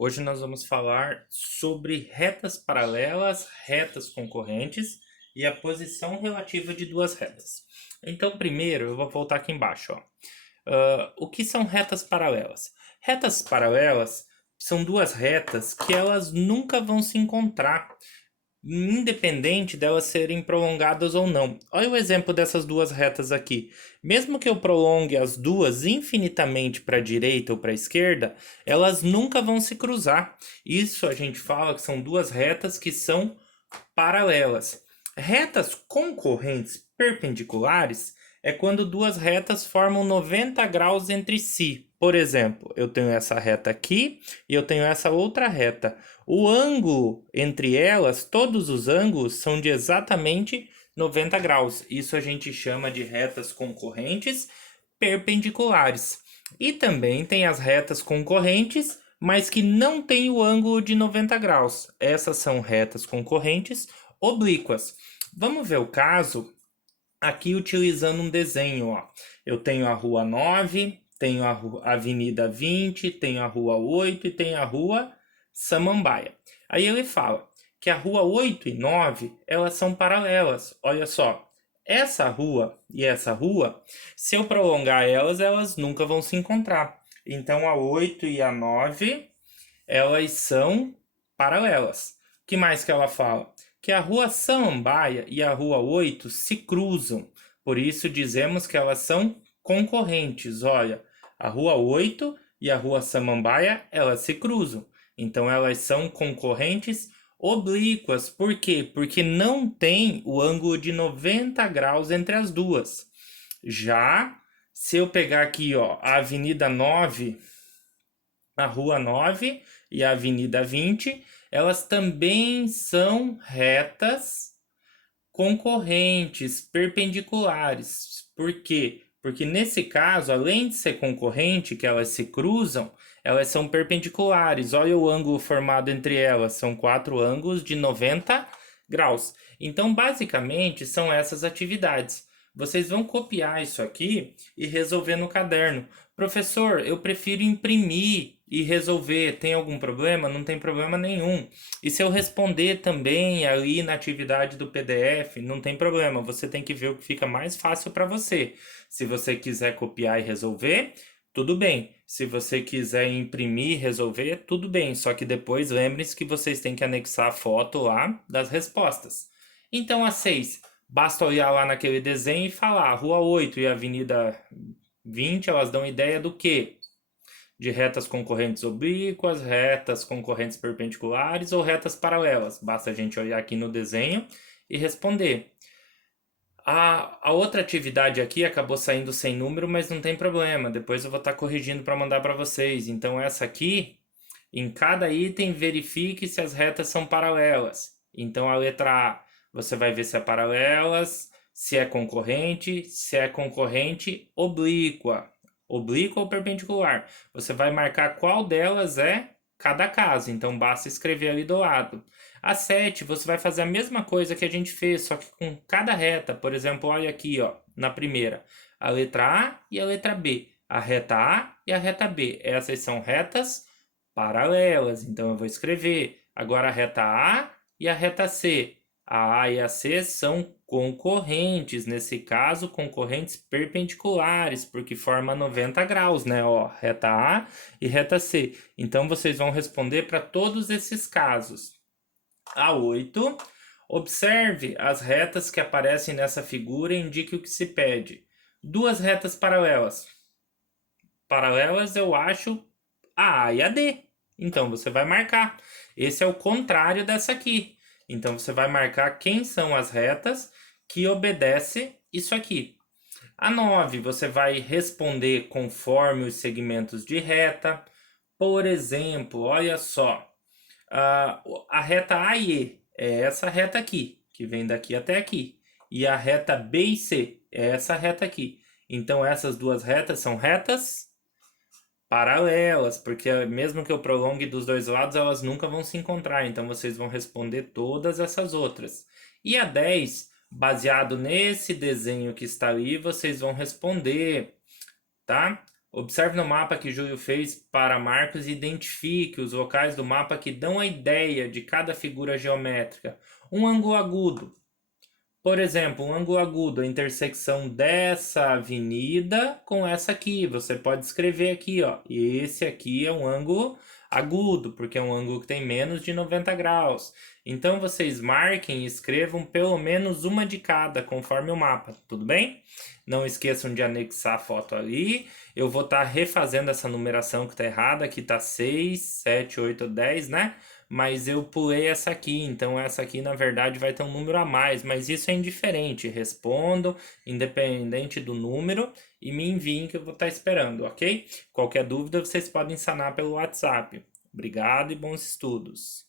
Hoje nós vamos falar sobre retas paralelas, retas concorrentes e a posição relativa de duas retas. Então, primeiro, eu vou voltar aqui embaixo. Ó. O que são retas paralelas? Retas paralelas são duas retas que elas nunca vão se encontrar, independente delas serem prolongadas ou não. Olha o exemplo dessas duas retas aqui. Mesmo que eu prolongue as duas infinitamente para a direita ou para a esquerda, elas nunca vão se cruzar. Isso a gente fala que são duas retas que são paralelas. Retas concorrentes perpendiculares é quando duas retas formam 90 graus entre si. Por exemplo, eu tenho essa reta aqui e eu tenho essa outra reta. O ângulo entre elas, todos os ângulos, são de exatamente 90 graus. Isso a gente chama de retas concorrentes perpendiculares. E também tem as retas concorrentes, mas que não têm o ângulo de 90 graus. Essas são retas concorrentes oblíquas. Vamos ver o caso aqui utilizando um desenho. Ó. Eu tenho a rua 9, tenho a avenida 20, tenho a rua 8 e tenho a rua Samambaia. Aí ele fala que a rua 8 e 9, elas são paralelas. Olha só, essa rua e essa rua, se eu prolongar elas, elas nunca vão se encontrar. Então a 8 e a 9, elas são paralelas. O que mais que ela fala? Que a rua Samambaia e a rua 8 se cruzam. Por isso dizemos que elas são concorrentes. Olha, a rua 8 e a rua Samambaia, elas se cruzam. Então elas são concorrentes oblíquas. Por quê? Porque não tem o ângulo de 90 graus entre as duas. Já se eu pegar aqui, ó, a Avenida 9, a Rua 9 e a Avenida 20, elas também são retas concorrentes, perpendiculares. Por quê? Porque nesse caso, além de ser concorrente, que elas se cruzam, elas são perpendiculares. Olha o ângulo formado entre elas, são quatro ângulos de 90 graus. Então, basicamente, são essas atividades. Vocês vão copiar isso aqui e resolver no caderno. Professor, eu prefiro imprimir e resolver. Tem algum problema? Não tem problema nenhum. E se eu responder também ali na atividade do PDF, não tem problema. Você tem que ver o que fica mais fácil para você. Se você quiser copiar e resolver, tudo bem. Se você quiser imprimir e resolver, tudo bem. Só que depois lembre-se que vocês têm que anexar a foto lá das respostas. Então, a 6. Basta olhar lá naquele desenho e falar, Rua 8 e Avenida 20, elas dão ideia do quê? De retas concorrentes oblíquas, retas concorrentes perpendiculares ou retas paralelas. Basta a gente olhar aqui no desenho e responder. A outra atividade aqui acabou saindo sem número, mas não tem problema. Depois eu vou estar corrigindo para mandar para vocês. Então essa aqui, em cada item, verifique se as retas são paralelas. Então a letra A, você vai ver se é paralelas, se é concorrente oblíqua. Oblíqua ou perpendicular. Você vai marcar qual delas é cada caso. Então basta escrever ali do lado. A 7, você vai fazer a mesma coisa que a gente fez, só que com cada reta. Por exemplo, olha aqui, ó, na primeira, a letra A e a letra B. A reta A e a reta B. Essas são retas paralelas. Então eu vou escrever. Agora a reta A e a reta C. A A e a C são concorrentes, nesse caso, concorrentes perpendiculares, porque forma 90 graus, né? Ó, reta A e reta C. Então vocês vão responder para todos esses casos. A 8. Observe as retas que aparecem nessa figura e indique o que se pede. Duas retas paralelas. Paralelas eu acho a A e a D. Então você vai marcar. Esse é o contrário dessa aqui. Então você vai marcar quem são as retas que obedecem isso aqui. A 9, você vai responder conforme os segmentos de reta. Por exemplo, olha só. A reta A e E é essa reta aqui, que vem daqui até aqui. E a reta B e C é essa reta aqui. Então essas duas retas são retas paralelas, porque mesmo que eu prolongue dos dois lados, elas nunca vão se encontrar. Então vocês vão responder todas essas outras. E a 10, baseado nesse desenho que está ali, vocês vão responder, tá? Observe no mapa que Júlio fez para Marcos e identifique os locais do mapa que dão a ideia de cada figura geométrica. Um ângulo agudo. Por exemplo, um ângulo agudo, a intersecção dessa avenida com essa aqui. Você pode escrever aqui, ó. E esse aqui é um ângulo agudo, porque é um ângulo que tem menos de 90 graus. Então, vocês marquem e escrevam pelo menos uma de cada, conforme o mapa, tudo bem? Não esqueçam de anexar a foto ali. Eu vou estar refazendo essa numeração que está errada. Aqui está 6, 7, 8, 10, né? Mas eu pulei essa aqui, então essa aqui na verdade vai ter um número a mais, mas isso é indiferente. Respondam, independente do número, e me enviem que eu vou estar esperando, ok? Qualquer dúvida vocês podem sanar pelo WhatsApp. Obrigado e bons estudos!